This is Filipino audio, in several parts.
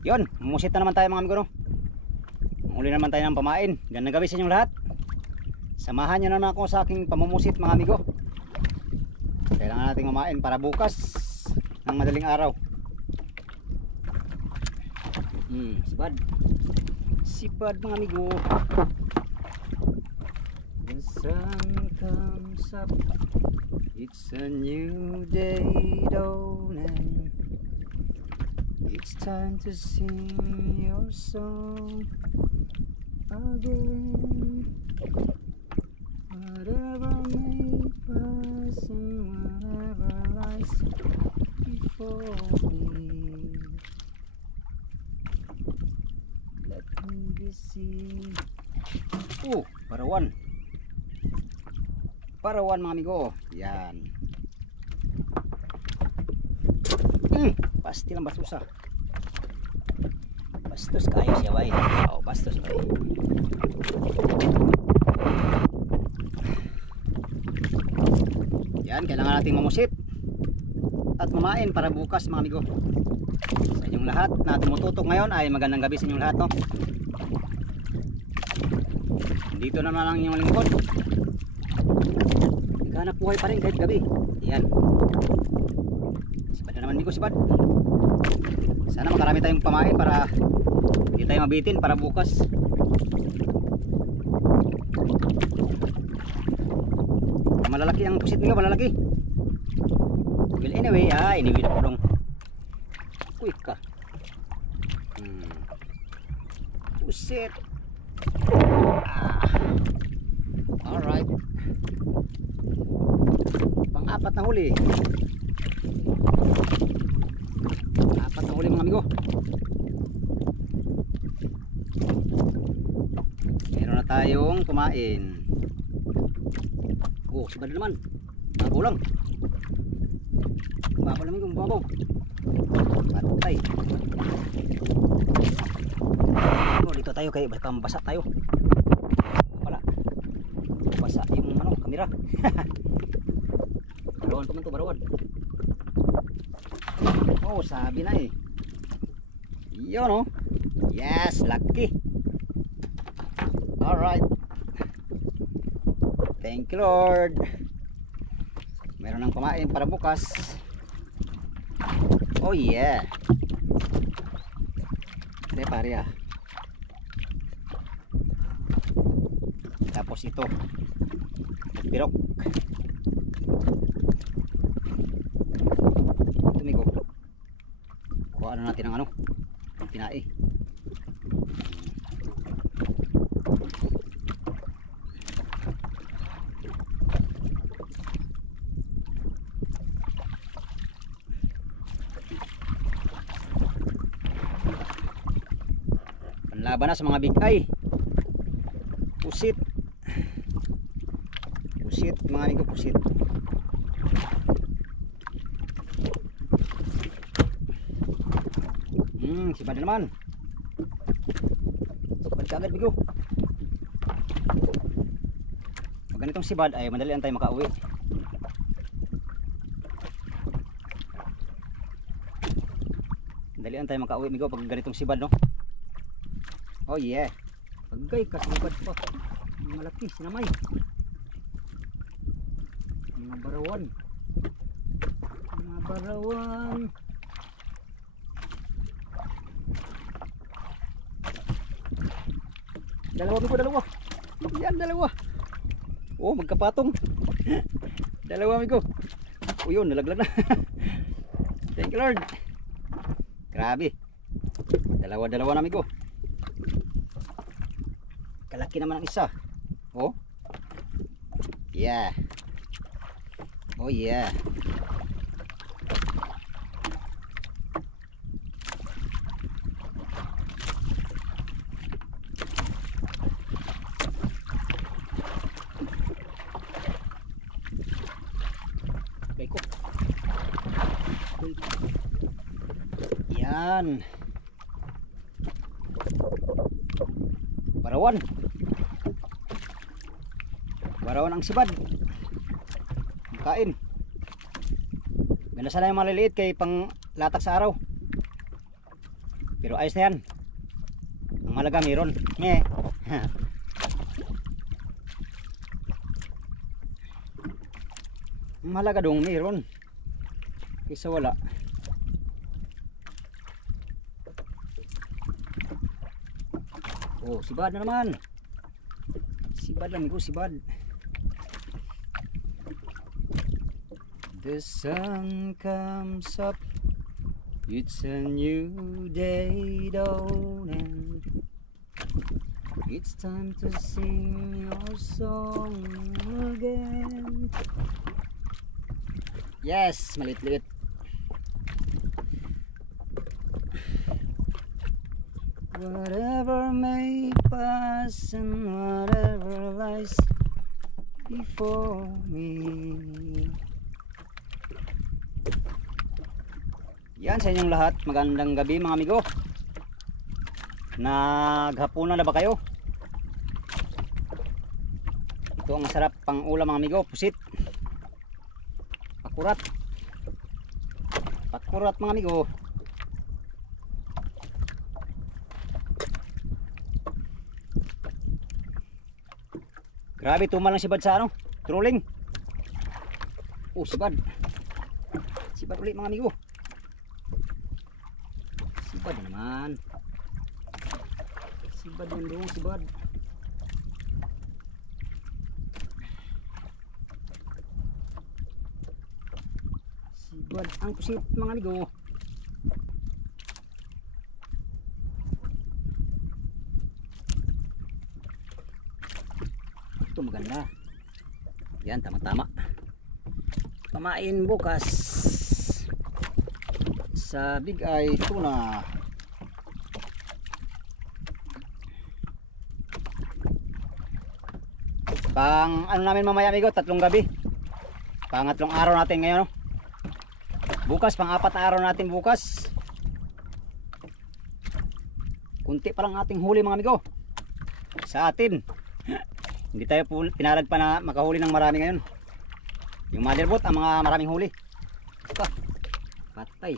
Yun, mumusit na naman tayo mga amigo, no? Muli naman tayo ng pamain. Gandang gabi sa inyong lahat. Samahan nyo naman ako sa aking pamumusit mga amigo. Kailangan nating mamain para bukas ng madaling araw. Sibad. Sibad mga amigo. The sun comes up. It's a new day dawning. It's time to sing your song again. Whatever may pass and whatever lies before me, let me be seen. Parawan. Parawan mga amigo. Yan. Pasti lang bastos ah. Bastos kayo siya bay. Bastos bay. Yan, kailangan nating mamusit at mamain para bukas mga amigo. Sa inyong lahat na tumututok ngayon ay magandang gabi sa inyong lahat, no? Dito naman lang yung lingkod. Naghanap buhay pa rin kahit gabi. Yan. Sibad na naman amigo, sibad. Sana makarami tayong pamain para hindi tayo mabitin para bukas. Malalaki ang pusit niyo, malalaki. Well anyway, anyway na po dong. Quick ka. Pusit. Alright. Pang-apat na huli. Apat na huli mga amigo. Meron na tayong kumain. Sibad naman. Babaw lang. Babaw lang yung babaw. Patay. Dito tayo kay baka mabasa tayo. Wala. Basa yung kamera. Barawan pa man to, barawan. Sabi na eh. Yun Yes, lucky. Alright. Thank you Lord. Meron ng kumain para bukas. Oh yeah. De pare Tapos ito birok. Tumigo. Kuha na natin ang tinae. Laban na sa mga big eye. Pusit. Pusit mga amigo, pusit. Sibad na naman. Tupad ka agad bigo. Pag ganitong sibad ay madali ang tayo makauwi. Madali ang tayo makauwi bigo pag ganitong sibad, no? Oh yeah. Agay kasibad pa. Malaki sinamay. Mga barawan. Mga barawan. Dalawa amigo, dalawa. Yan, dalawa. Magkapatong. Dalawa amigo. Yun, nalaglag na. Thank you Lord. Grabe. Dalawa na amigo. Kalaki naman ang isa. Yeah. Oh yeah. Yan. Barawan. Barawan ang sibad. Kain. Ganda sana yung maliliit kay pang latak sa araw. Pero ayos na yan. Ang malaga meron. Nge. Ang malaga dong meron. Kaysa wala. Oh, sibad na naman. Sibad lang ko, sibad. The sun comes up. It's a new day dawning. It's time to sing your song again. Yes, malit-lit. Whatever may pass and whatever lies before me. Yan sa inyong lahat, magandang gabi mga amigo. Naghapunan na ba kayo? Ito ang masarap pang ulam mga amigo, pusit. Pakurat. Pakurat mga amigo. Grabe, tumal lang sibad sa ano, trolling. Oh, sibad. Sibad ulit mga amigo. Sibad na naman. Sibad yan doon, sibad. Sibad ang pusit mga amigo. Ito maganda. Yan, tama-tama. Pamain bukas sa Big Eye Tuna. Pang ano namin mamaya amigo, 3 gabi. Pangatlong araw natin ngayon, no? Bukas, pang-4 na araw natin bukas. Kunti pa lang ating huli mga amigo sa atin. Hindi tayo pinarad pa na makahuli ng marami ngayon. Yung motherboat ang mga maraming huli. Ito, patay.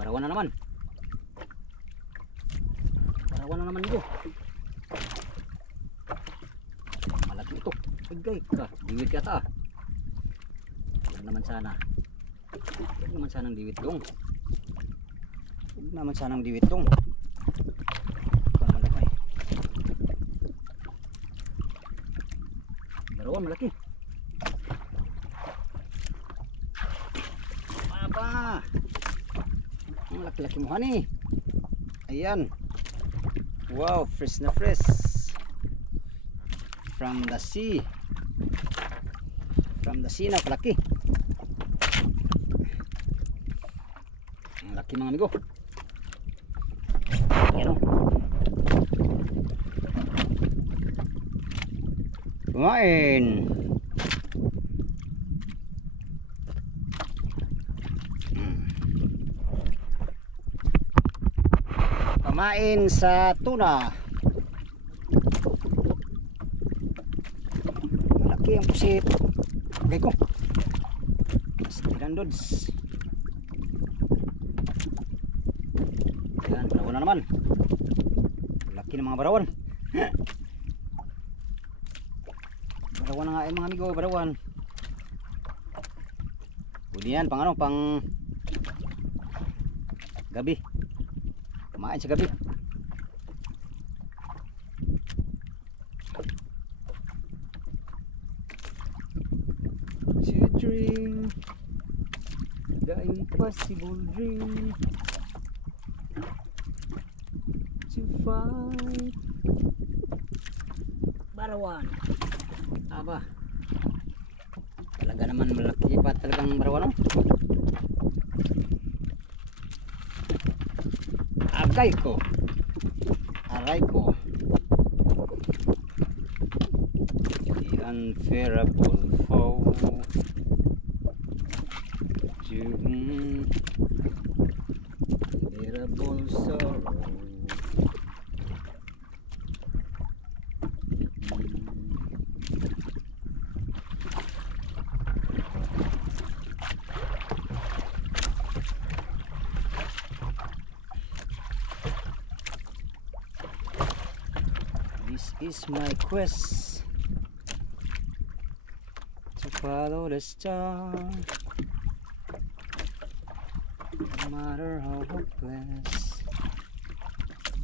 Barawan na naman. Barawan na naman ito. Malaki ito. Agay ka, diwit yata. Huwag naman sana. Huwag naman sanang diwit dong. Huwag naman sanang diwit dong. Barawan malaki. Aba. Ang laki-laki mo hani. Ayan. Wow, fresh na fresh. From the sea. From the sea na kalaki. Ang laki mga amigo. Ayan o. Kumain. Kumain sa tuna. Malaki ang pusit. Okay ko. Stirandods. Ayan, barawan na naman. Laki ng mga barawan. Barawan na nga mga amigo, barawan. Pwede yan, pang ano, pang gabi. Kumain sa gabi. To dream the impossible dream, to fight. Barawan. Aba. Talaga naman malaki pa talagang barawan, no? Agay ko. Aray ko. The unbearable foe. Unbearable sorrow. is my quest to follow the star, no matter how hopeless,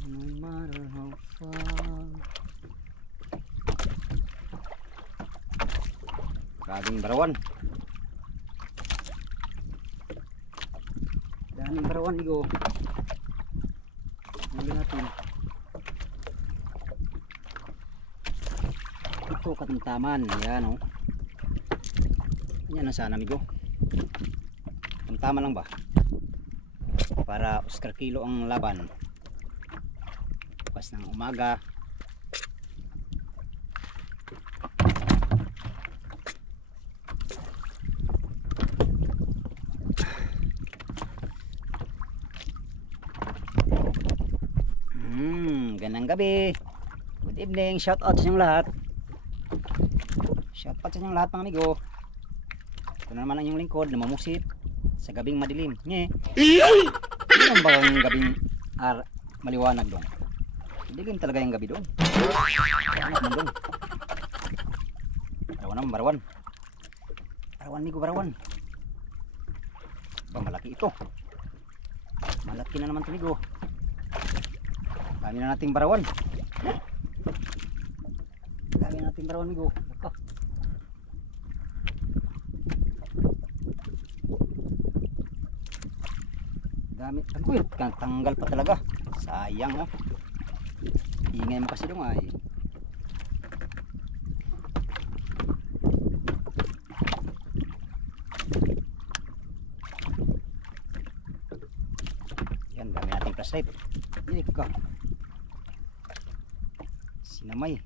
no matter how far. Grabing barawan. Daming barawan nigo. Huli natin. Ito katamtaman. Yan o. Yan na sana amigo. Tamtaman lang ba? Para Oscar Kilo ang laban. Bukas ng umaga. Ganang gabi. Good evening. Shout out sa inyong lahat. Shout out sa inyong lahat mga amigo. Ito na naman ang inyong lingkod na mamusit sa gabing madilim. Nye. Ano ba ang gabing maliwanag doon? Dilim talaga yung gabi doon. Anak mo doon. Barawan naman, barawan. Barawan amigo, barawan. Ba malaki ito. Malaki na naman ito amigo. Dami na nating barawan. Dami na nating barawan amigo. Baka. Dami. Agoy, tanggal pa talaga. Sayang oh. Ingay mo kasi dong ay. Yan, dami nating flashlight. Inik ka. Sinamay.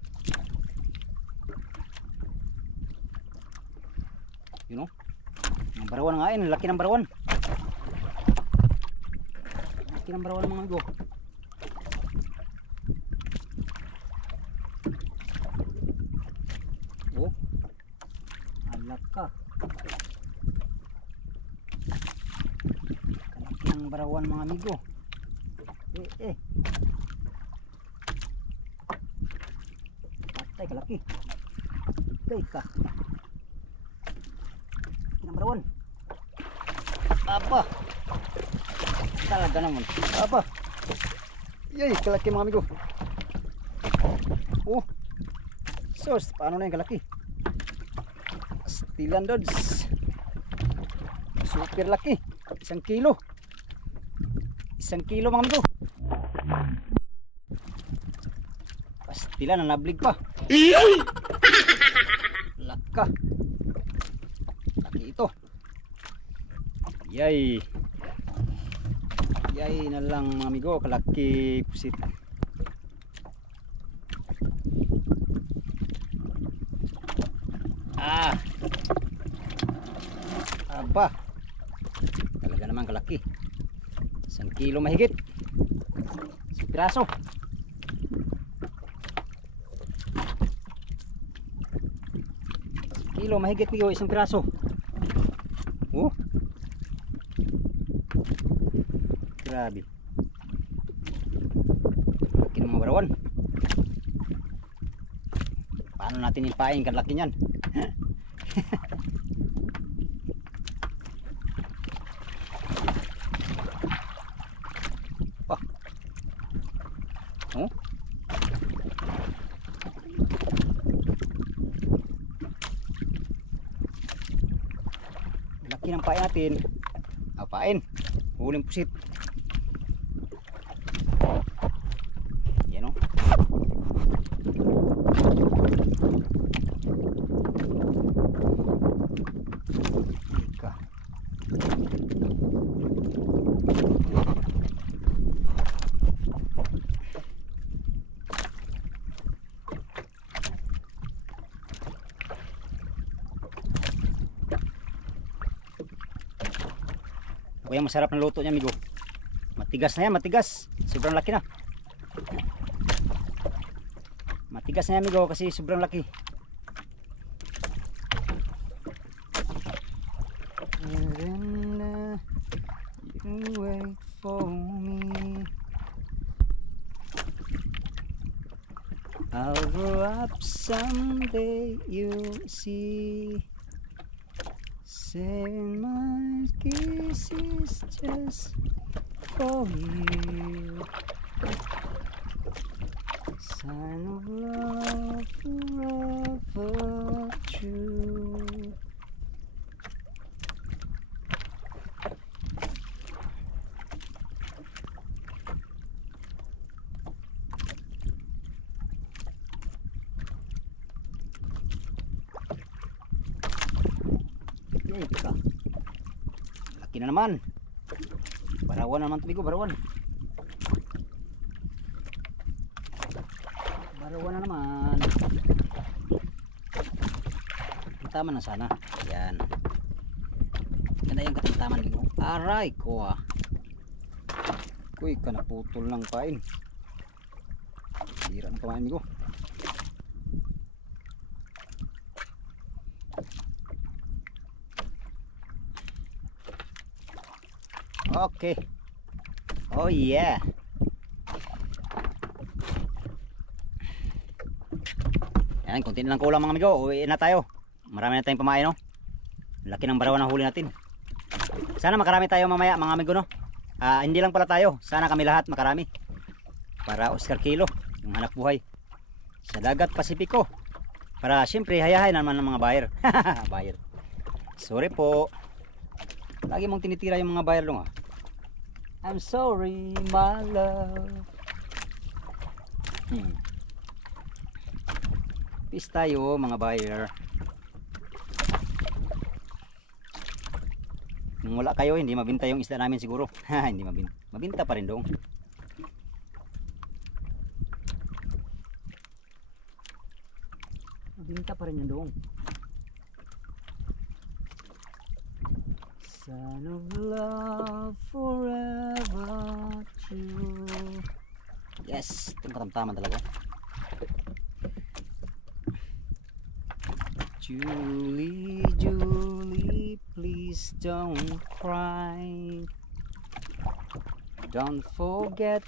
Yun o. Ang barawan nga yun. Laki ng barawan. Laki ng barawan mga amigo. Oh. Alak ka. Kalaki ng barawan mga amigo. Patay kalaki. Kay ka. Kinamarawan. Apa? Talaga naman. Apa? Yay, kalaki mga amigo. Oh. Sos, paano na yung kalaki? Stilan dods. Super laki. 1 kilo. 1 kilo mga amigo. Pastila na nablig pa. Laka. Laki ito. Yay. Yay na lang mga amigo. Kalaki pusit. Aba. Talaga naman kalaki. 1 kilo mahigit. 1 piraso. Kilo mahigit niyo 1 piraso. Oh. Grabe. Laki ng mga barawan. Paano natin ipain kalaki niyan? Oh. Laki ng pain natin. Pain. Huling pusit. Yan o. Ika. O yan, masarap na luto niya amigo. Matigas na yan, matigas. Sobrang laki na. Matigas na yan amigo kasi sobrang laki. You wait for me. I'll grow up someday, you'll see. Saving my kisses just for you. Sign of love forever true. Yay, ka. Laki na naman. Barawan naman tumigo, barawan. Barawan na naman. Tama na sana. Yan. Ganda yung katamtaman ko. Aray ko ah. Kuy, kanaputol ng pain. Sira ng pamain ko. Okay. Oh yeah. Yan, konti na lang kulang mga amigo. Uwi na tayo. Marami na tayong pamain, no? Laki ng barawan ng huli natin. Sana makarami tayo mamaya mga amigo, no? Hindi lang pala tayo. Sana kami lahat makarami. Para Oscar Kilo, yung hanap buhay sa dagat Pasipiko. Para siyempre hayahay naman ng mga buyer. Buyer. Sorry po. Lagi mong tinitira yung mga buyer dong ah. I'm sorry my love. Peace tayo mga buyer. Kung wala kayo hindi mabinta yung isda namin siguro. Hindi mabinta. Mabinta pa rin dong. Mabinta pa rin yun dong. Son of love forever true. Yes, itong katamtaman talaga. Julie, Julie, please don't cry. Don't forget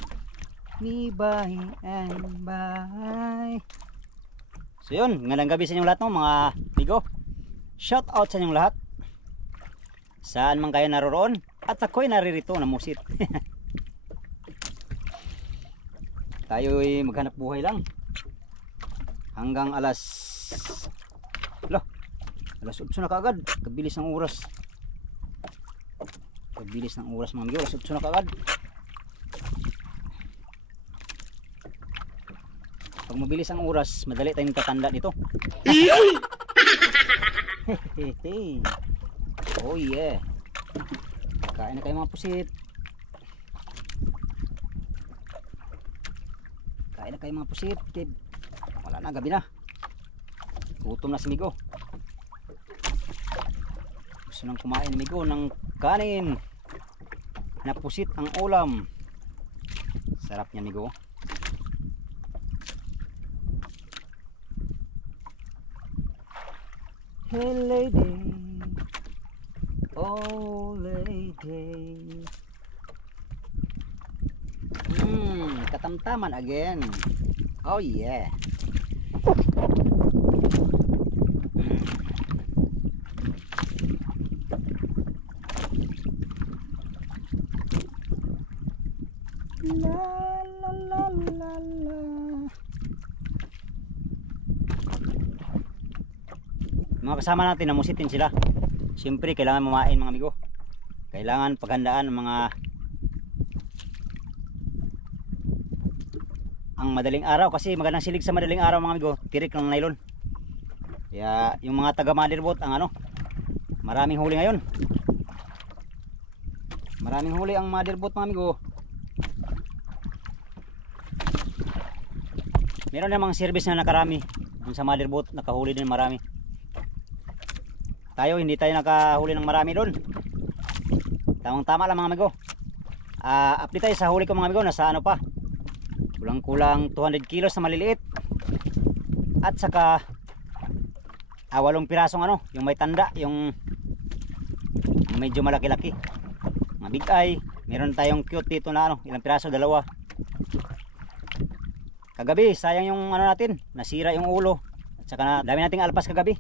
me by and by. So yun, ngayong gabi sa inyong lahat no, mga amigo. Shout out sa inyong lahat. Saan man kayo naroroon at ako'y naririto na musit. Tayo'y maghanap buhay lang hanggang alas 8 na kaagad. Kabilis ng oras. Kabilis ng oras mga amigo. Alas 8 na kaagad. Pag mabilis ang oras, madali tayong tatanda dito. Oh yeah. Kain na kayo mga pusit. Kain na kayo mga pusit. Wala na, gabi na. Gutom na si Migo. Gusto nang kumain ni Migo ng kanin na pusit ang ulam. Sarap niya Migo. Hey lady, oh lady. Katamtaman again. Oh yeah. La la la la la. Mga kasama natin, namusitin sila. Siyempre kailangan mamain mga amigo. Kailangan paghandaan ng mga ang madaling araw, kasi magandang silig sa madaling araw mga amigo, tirik ng nylon. Kaya yung mga taga motherboat ang maraming huli ngayon. Maraming huli ang motherboat mga amigo. Meron namang service na nakarami dun sa motherboat, nakahuli din marami. Tayo hindi tayo nakahuli ng marami doon. Tamang tama lang mga amigo. Update tayo sa huli ko mga amigo. Nasa pa, kulang kulang 200 kilos na maliliit. At saka 8 pirasong yung may tanda, yung medyo malaki-laki, mga big eye. Meron tayong cute dito na ilang piraso, 2. Kagabi sayang yung ano natin, nasira yung ulo. At saka na dami nating alpas kagabi.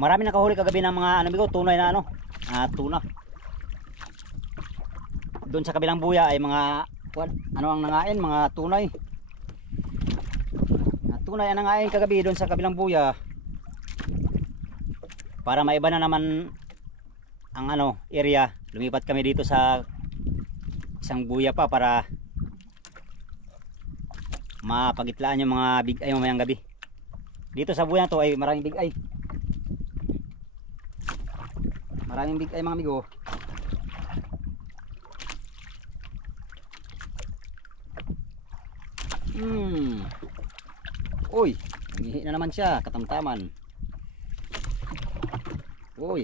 Marami nakahuli kagabi ng mga ano amigo, tunay na ano, tuna. Doon sa kabilang buya ay mga ano ang nangain, mga tunay. Tunay ang nangain kagabi doon sa kabilang buya. Para maiba na naman ang ano area, lumipat kami dito sa isang buya pa para mapagitlaan yung mga big eye mamayang gabi. Dito sa buya to ay maraming big eye. Maraming big eye mga amigo. Uy, nangihi na naman siya, katamtaman. Uy.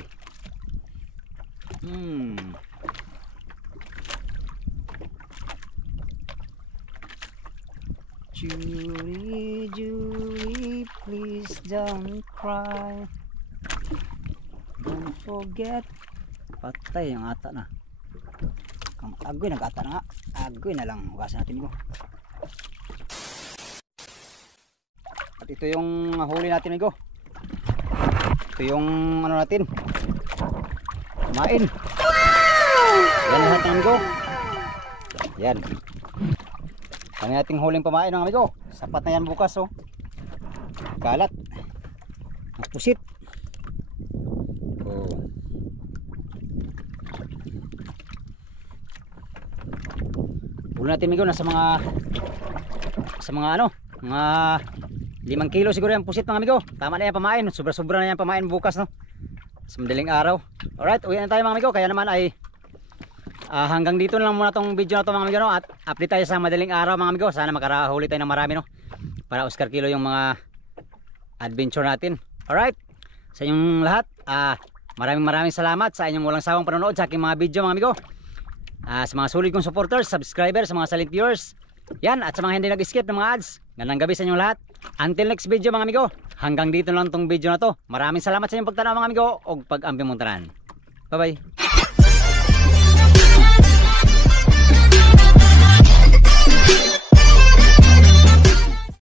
Julie, Julie, please don't cry. Don't forget. Patay ang ata na. Agoy, nag-ata na nga. Agoy na lang. Hugasan natin mo. At ito yung huli natin amigo. Ito yung ano natin. Kumain. Yan lahat ng amigo. Yan. Kami nating huling pamain ng amigo. Sapat na yan bukas oh. Kalat. Pusit. Oh. Huli natin amigo nasa mga ano, mga 5 kilo siguro yung pusit mga amigo. Tama na yan pamain. Sobra-sobra na yan pamain bukas no. Sa madaling araw. Alright, uwi na tayo mga amigo. Kaya naman ay hanggang dito na lang muna tong video na to mga amigo no? At update tayo sa madaling araw mga amigo. Sana makarahuli tayo ng marami no. Para Oscar Kilo yung mga adventure natin. Alright, sa inyong lahat maraming salamat sa inyong walang sawang panonood sa aking mga video mga amigo. Sa mga sulit kong supporters, subscribers, sa mga silent viewers, yan, at sa mga hindi nag-skip ng mga ads. Gandang gabi sa inyong lahat. Until next video mga amigo, hanggang dito lang tong video na to. Maraming salamat sa inyong pagtanaw mga amigo o pag-ampi mong tanan. Bye bye.